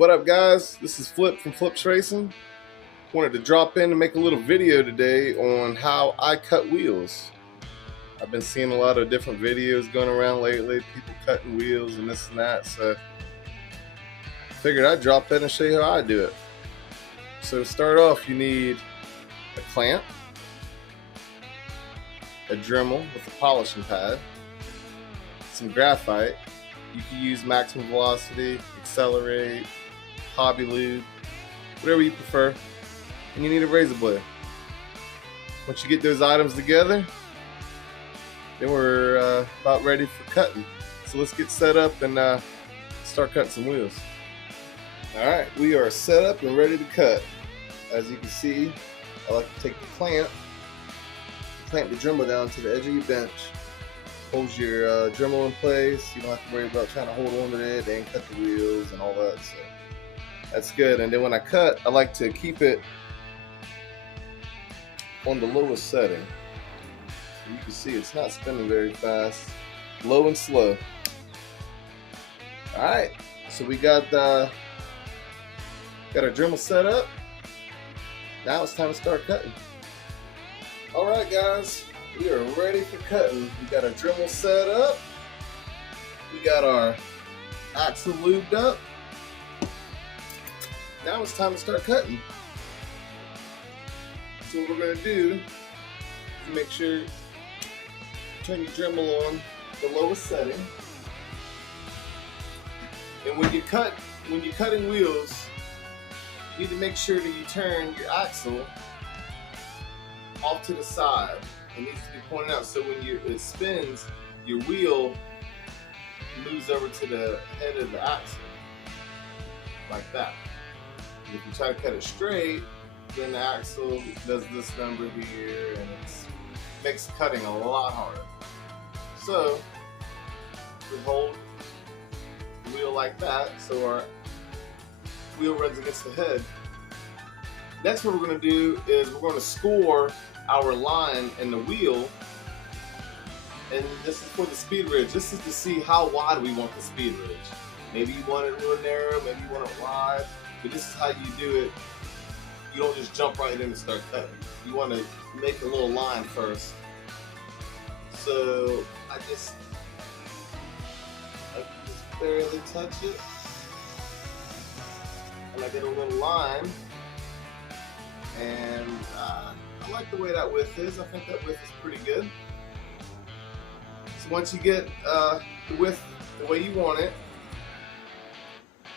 What up, guys? This is Flip from Flip's Racing. Wanted to drop in and make a little video today on how I cut wheels. I've been seeing a lot of different videos going around lately, people cutting wheels and this and that, so I figured I'd drop in and show you how I do it. So to start off, you need a clamp, a Dremel with a polishing pad, some graphite. You can use maximum velocity, accelerate, hobby lube, whatever you prefer, and you need a razor blade. Once you get those items together, then we're about ready for cutting. So let's get set up and start cutting some wheels. Alright, we are set up and ready to cut. As you can see, I like to take the clamp the Dremel down to the edge of your bench. Holds your Dremel in place. You don't have to worry about trying to hold on to it and cut the wheels and all that. So that's good. And then when I cut, I like to keep it on the lowest setting. You can see it's not spinning very fast. Low and slow. Alright, so we got our Dremel set up. Now it's time to start cutting. Alright guys, we are ready for cutting. We got our Dremel set up. We got our axle lubed up. Now it's time to start cutting. So what we're going to do is make sure you turn your Dremel on the lowest setting. And when you're cutting wheels, you need to make sure that you turn your axle off to the side. It needs to be pointed out so when it spins, your wheel moves over to the head of the axle, like that. And if you try to cut it straight, then the axle does this number here, and it makes cutting a lot harder. So we hold the wheel like that, so our wheel runs against the head. Next, what we're going to do is we're going to score our line in the wheel, and this is for the speed ridge. This is to see how wide we want the speed ridge. Maybe you want it real narrow, maybe you want it wide, but this is how you do it. You don't just jump right in and start cutting. You want to make a little line first. So I just barely touch it, and I get a little line, and I like the way that width is. I think that width is pretty good. So once you get the width the way you want it,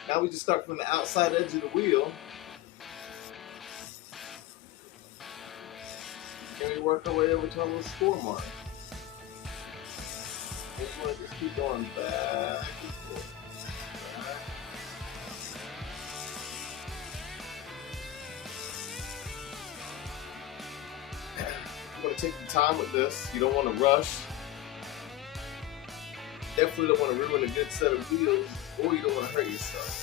now we just start from the outside edge of the wheel, and we work our way over to our little score mark. I just want to just keep going back and forth. You want to take your time with this. You don't want to rush. Definitely don't want to ruin a good set of wheels, or you don't want to hurt yourself.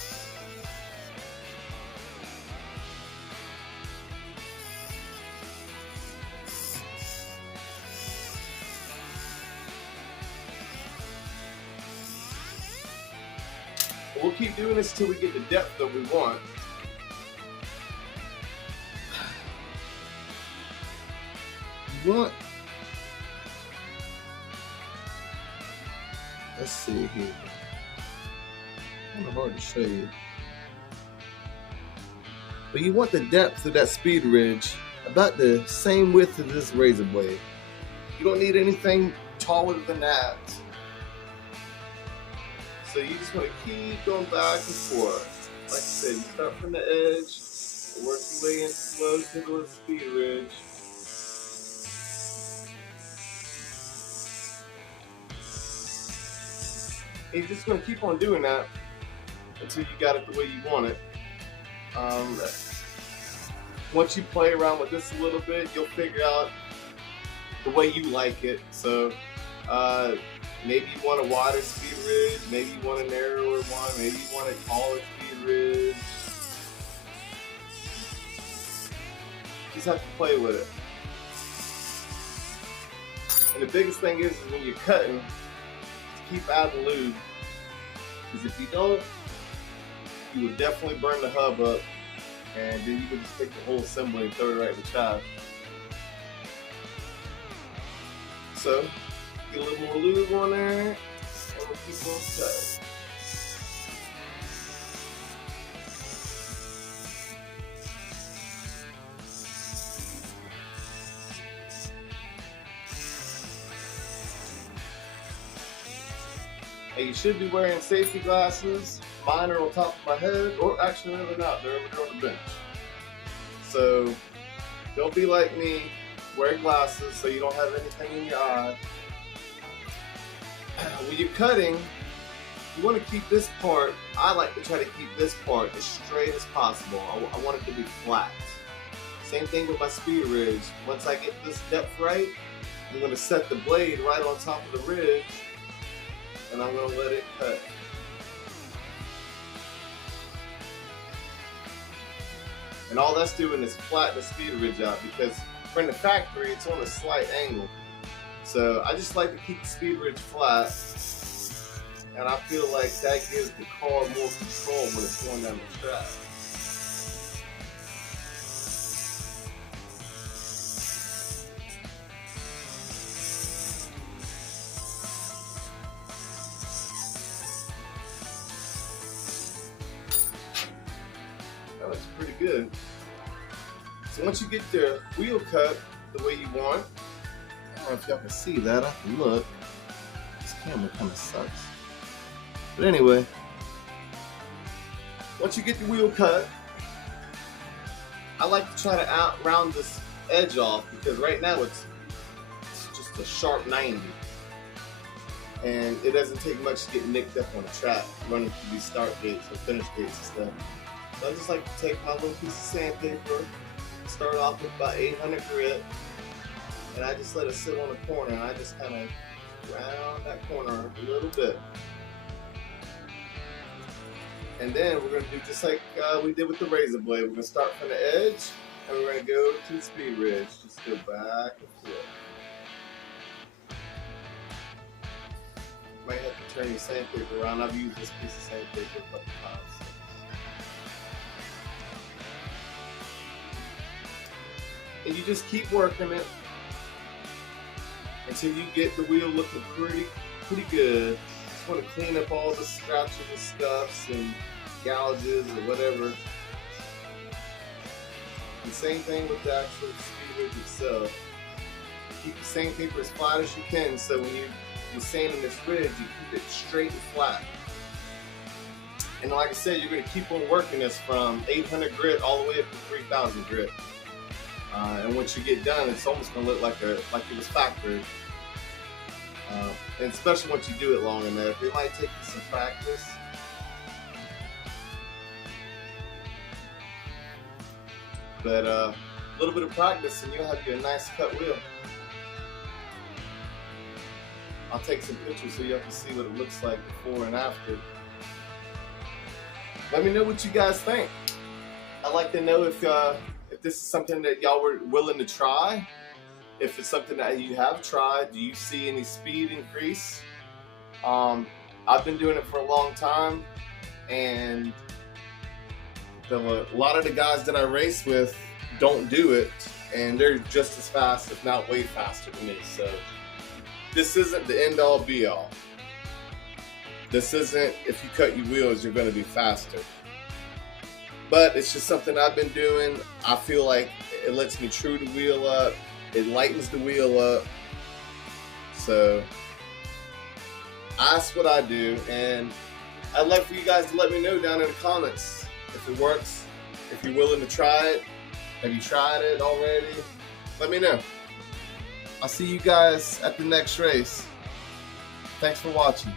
We'll keep doing this till we get the depth that we want. Let's see here. Kind of hard to show you. But you want the depth of that speed ridge about the same width as this razor blade. You don't need anything taller than that. So you just want to keep going back and forth. Like I said, you start from the edge, work your way in slow to the speed ridge. And you're just going to keep on doing that until you got it the way you want it. Once you play around with this a little bit, you'll figure out the way you like it. So maybe you want a wider speed ridge, maybe you want a narrower one, maybe you want a taller speed ridge. You just have to play with it. And the biggest thing is when you're cutting, keep adding lube. Because if you don't, you would definitely burn the hub up, and then you would just take the whole assembly and throw it right in the trash. So, get a little more lube on there, and we'll keep on cutting. And you should be wearing safety glasses. Mine are on top of my head, or actually they're not, they're over there on the bench. So don't be like me, wear glasses so you don't have anything in your eye. When you're cutting, you want to keep this part, I like to try to keep this part as straight as possible. I want it to be flat. Same thing with my speed ridge. Once I get this depth right, I'm going to set the blade right on top of the ridge, and I'm going to let it cut. And all that's doing is flatten the speed ridge out, because from the factory it's on a slight angle. So I just like to keep the speed ridge flat, and I feel like that gives the car more control when it's going down the track. That looks pretty good. So once you get the wheel cut the way you want, I don't know if y'all can see that. I can look. This camera kind of sucks. But anyway, once you get the wheel cut, I like to try to round this edge off, because right now it's just a sharp 90. And it doesn't take much to get nicked up on the track, running through these start gates and finish gates and stuff. So I just like to take my little piece of sandpaper, start off with about 800 grit, and I just let it sit on the corner, and I just kind of round that corner a little bit. And then we're going to do just like we did with the razor blade. We're going to start from the edge, and we're going to go to the speed ridge. Just go back and forth. Might have to turn your sandpaper around. I've used this piece of sandpaper a couple times. And you just keep working it until you get the wheel looking pretty good. Just want to clean up all the scratches and scuffs and gouges or whatever. The same thing with the actual speed ridge itself. Keep the sandpaper as flat as you can, so when you're sanding this ridge, you keep it straight and flat. And like I said, you're going to keep on working this from 800 grit all the way up to 3000 grit. And once you get done, it's almost going to look like it was factory. And especially once you do it long enough, it might take you some practice. But a little bit of practice and you'll have you a nice cut wheel. I'll take some pictures so y'all can see what it looks like before and after. Let me know what you guys think. I'd like to know if this is something that y'all were willing to try. If it's something that you have tried, do you see any speed increase? I've been doing it for a long time, and a lot of the guys that I race with don't do it, and they're just as fast, if not way faster than me. So this isn't the end all be all. This isn't if you cut your wheels, you're going to be faster. But it's just something I've been doing. I feel like it lets me true the wheel up. It lightens the wheel up. So that's what I do. And I'd like for you guys to let me know down in the comments if it works, if you're willing to try it. Have you tried it already? Let me know. I'll see you guys at the next race. Thanks for watching.